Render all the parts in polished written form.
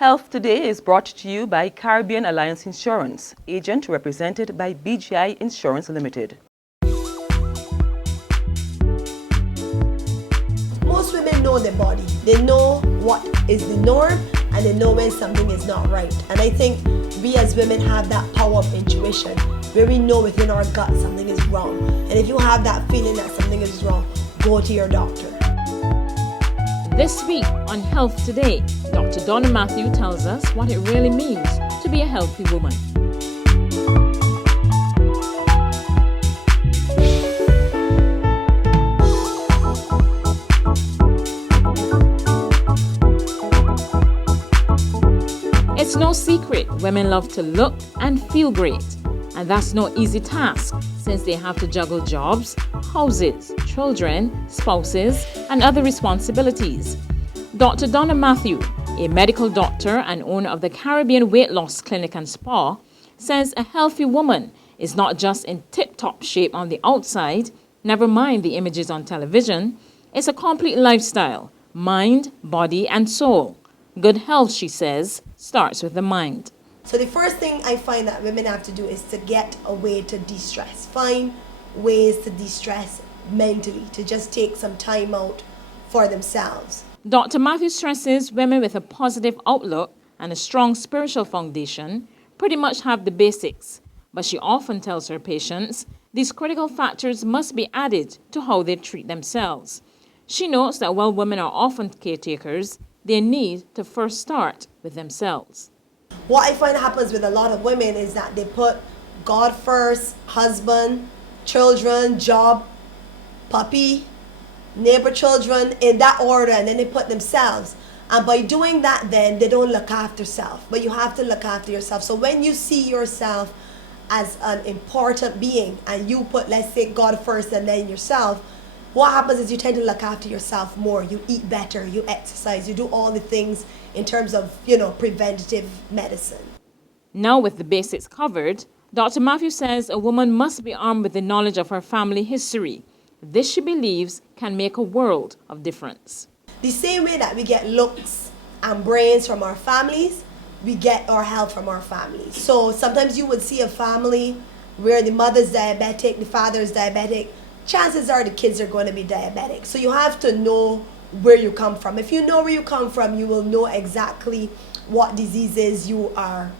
Health Today is brought to you by Caribbean Alliance Insurance, agent represented by BGI Insurance Limited. Most women know their body. They know what is the norm and they know when something is not right. And I think we as women have that power of intuition where we know within our gut something is wrong. And if you have that feeling that something is wrong, go to your doctor. This week on Health Today, Dr. Donna Matthew tells us what it really means to be a healthy woman. It's no secret women love to look and feel great, and that's no easy task since they have to juggle jobs, houses, children, spouses, and other responsibilities. Dr. Donna Matthew, a medical doctor and owner of the Caribbean Weight Loss Clinic and Spa, says a healthy woman is not just in tip-top shape on the outside, never mind the images on television. It's a complete lifestyle, mind, body, and soul. Good health, she says, starts with the mind. So the first thing I find that women have to do is to get a way to de-stress. Find ways to de-stress mentally, to just take some time out for themselves. Dr. Matthew stresses women with a positive outlook and a strong spiritual foundation pretty much have the basics, but she often tells her patients these critical factors must be added to how they treat themselves. She notes that while women are often caretakers, they need to first start with themselves. What I find happens with a lot of women is that they put God first, husband, children, job, puppy, neighbor children in that order, and then they put themselves. And by doing that, then they don't look after self. But you have to look after yourself. So when you see yourself as an important being and you put, let's say, God first and then yourself, what happens is you tend to look after yourself more. You eat better, you exercise, you do all the things in terms of, preventative medicine. Now with the basics covered, Dr. Matthew says a woman must be armed with the knowledge of her family history. This, she believes, can make a world of difference. The same way that we get looks and brains from our families, we get our health from our families. So sometimes you would see a family where the mother's diabetic, the father's diabetic. Chances are the kids are going to be diabetic. So you have to know where you come from. If you know where you come from, you will know exactly what diseases you are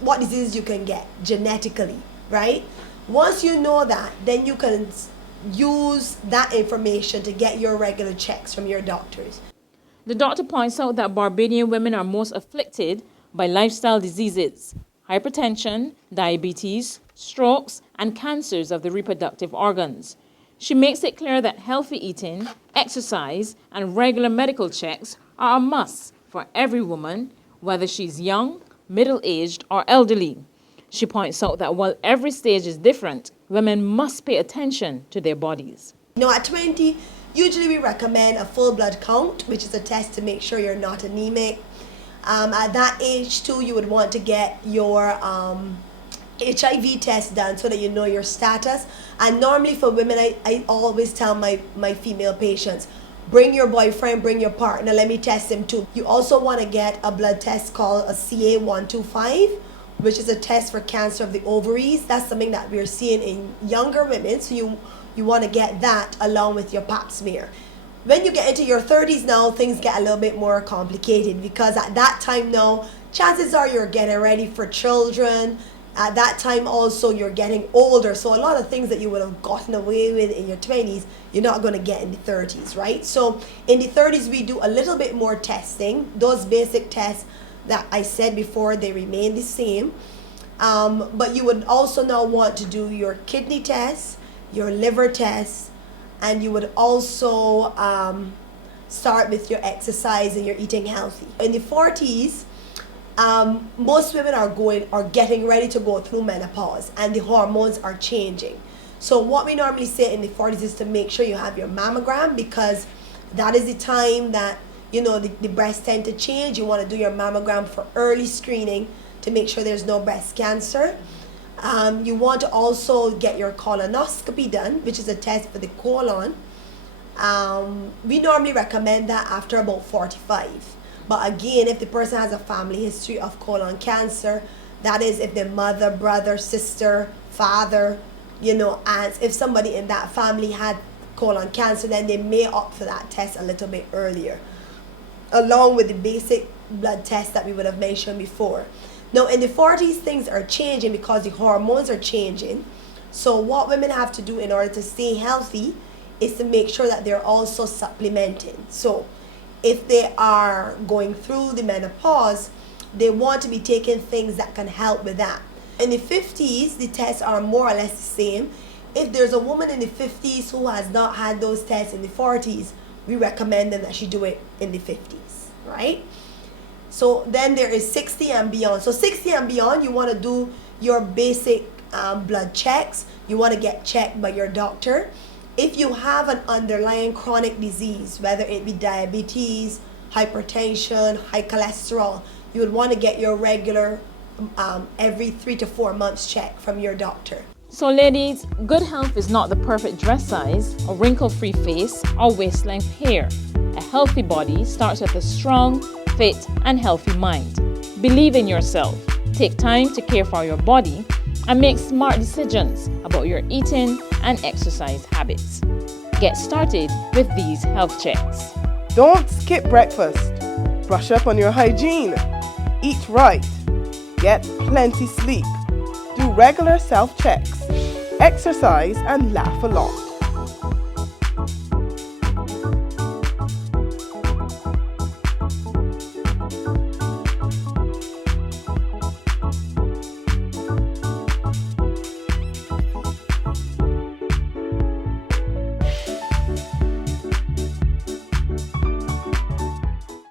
what diseases you can get genetically, right? Once you know that, then you can use that information to get your regular checks from your doctors. The doctor points out that Barbadian women are most afflicted by lifestyle diseases, hypertension, diabetes, strokes, and cancers of the reproductive organs. She makes it clear that healthy eating, exercise, and regular medical checks are a must for every woman, whether she's young, middle-aged, or elderly. She points out that while every stage is different, women must pay attention to their bodies. At 20, usually we recommend a full blood count, which is a test to make sure you're not anemic. At that age too, you would want to get your HIV test done so that you know your status. And normally for women, I always tell my female patients, bring your boyfriend, bring your partner, let me test him too. You also want to get a blood test called a CA-125, which is a test for cancer of the ovaries. That's something that we're seeing in younger women, so you want to get that along with your pap smear. When you get into your 30s now, things get a little bit more complicated because at that time now, chances are you're getting ready for children. At that time also you're getting older, so a lot of things that you would have gotten away with in your 20s, you're not going to get in the 30s, right? So in the 30s we do a little bit more testing. Those basic tests that I said before, they remain the same. But you would also now want to do your kidney tests, your liver tests, and you would also start with your exercise and your eating healthy. In the 40s, most women are getting ready to go through menopause and the hormones are changing. So what we normally say in the 40s is to make sure you have your mammogram, because that is the time that the breasts tend to change. You want to do your mammogram for early screening to make sure there's no breast cancer. You want to also get your colonoscopy done, which is a test for the colon. We normally recommend that after about 45. But again, if the person has a family history of colon cancer, that is if their mother, brother, sister, father, aunts, if somebody in that family had colon cancer, then they may opt for that test a little bit earlier, along with the basic blood test that we would have mentioned before. Now in the 40s, things are changing because the hormones are changing. So what women have to do in order to stay healthy is to make sure that they're also supplementing. So if they are going through the menopause, they want to be taking things that can help with that. In the 50s, the tests are more or less the same. If there's a woman in the 50s who has not had those tests in the 40s, we recommend them that she do it in the 50s, right? So then there is 60 and beyond. So 60 and beyond, you want to do your basic blood checks. You want to get checked by your doctor. If you have an underlying chronic disease, whether it be diabetes, hypertension, high cholesterol, you would want to get your regular every 3 to 4 months check from your doctor. So ladies, good health is not the perfect dress size, a wrinkle-free face, or waist-length hair. A healthy body starts with a strong, fit, and healthy mind. Believe in yourself, take time to care for your body, and make smart decisions about your eating and exercise habits. Get started with these health checks. Don't skip breakfast. Brush up on your hygiene. Eat right. Get plenty sleep. Do regular self-checks. Exercise and laugh a lot.